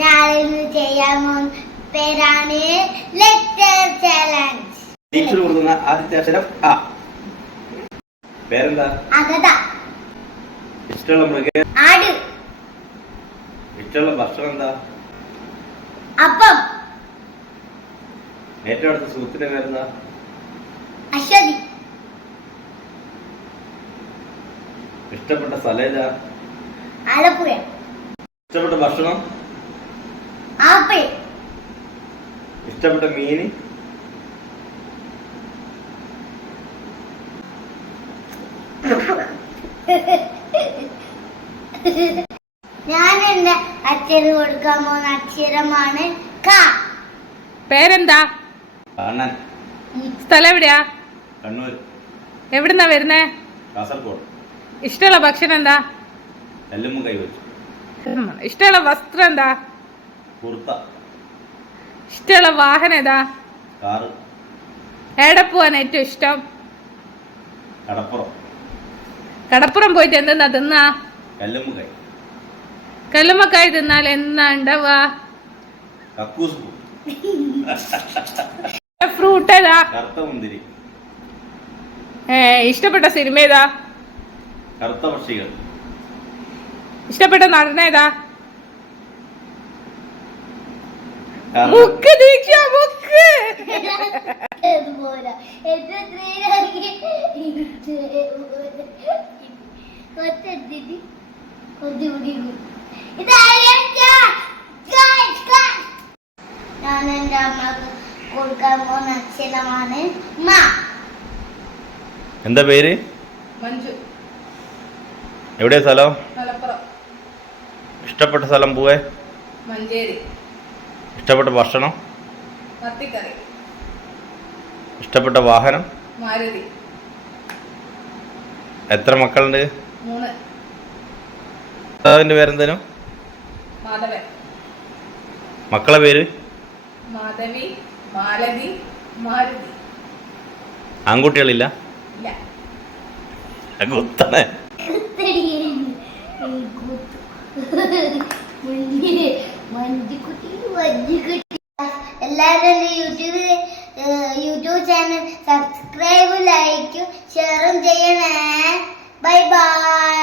ഞാനിന്ന് ചെയ്യാൻ പോകുന്ന പേരാണ് ലെറ്റർ ചാലഞ്ച്. ടീച്ചർ കൊടുക്കുന്ന ആദ്യത്തെ അക്ഷരം ആ. പേരെന്താ? അഗത. ഇഷ്ടമുള്ള മൃഗം? ആട്. ഇഷ്ടമുള്ള ഭക്ഷണം എന്താ? അപ്പം. ഏറ്റവും അടുത്ത സുഹൃത്തിന്റെ പേരെന്താ? അശ്വതി. ഇഷ്ടപ്പെട്ട സ്ഥലം ഏതാ? ആലപ്പുഴ. ഇഷ്ടപ്പെട്ട ഭക്ഷണം? ആപ്പിൾ. ഇഷ്ടപ്പെട്ട മീന്? ഞാൻ എന്റെ അച്ഛന് കൊടുക്കാൻ പോകുന്ന അക്ഷരമാണ് ക. പേരെന്താ? കാണാൻ. സ്ഥലം എവിടെയാ? കണ്ണൂർ. എവിടുന്നാ വരുന്നേ? കാസർഗോഡ്. ഇഷ്ടമുള്ള ഭക്ഷണം എന്താ? എല്ലുമ്പ് കൈവച്ചു. ഇഷ്ടമുള്ള വസ്ത്രം എന്താ? കുർത്ത. ഇഷ്ടമുള്ള വാഹനം ഏതാ? കാറ്. എവിടെ പോവാൻ ഏറ്റവും ഇഷ്ടം? കടപ്പുറം. കടപ്പുറം പോയിട്ട് എന്തെന്നാ തിന്നാ? എല്ലുമ്പ് കൈ. കല്ലുമ്മക്കായി തിന്നാൽ എന്നാ ഉണ്ടാവുക? കക്കൂസ് പൂ. ഫ്രൂട്ട് ഏതാ? കറുത്ത മുന്തിരി. ഇഷ്ടപ്പെട്ട സിനിമ ഏതാ? കറുത്ത പക്ഷികൾ. ഇഷ്ടപ്പെട്ട നടൻ ഏതാ? കാരണം ബുക്ക് ദീക്ഷ ബുക്ക്. ഞാൻ എന്റെ അമ്മക്ക് കൊടുക്കാൻ പോകുന്ന അക്ഷരമാണ് മ. എന്താ പേര്? മഞ്ജു. എവിടെയാ സ്ഥലം? മലപ്പുറം. ഇഷ്ടപ്പെട്ട സ്ഥലം പോവേ? മഞ്ചേരി. ഇഷ്ടപ്പെട്ട ഭക്ഷണം? മത്തിക്കറി. ഇഷ്ടപ്പെട്ട വാഹനം? മാരുതി. എത്ര മക്കളുണ്ട്? 3. ഭർത്താവിന്റെ പേരെന്തേനും? മാധവൻ. മക്കളെ പേര്? മാധവി, മാലതി, മാരുതി. ആൺകുട്ടികളില്ല? ഇല്ല. കുത്തണേ. എല്ലാവരും യൂട്യൂബ്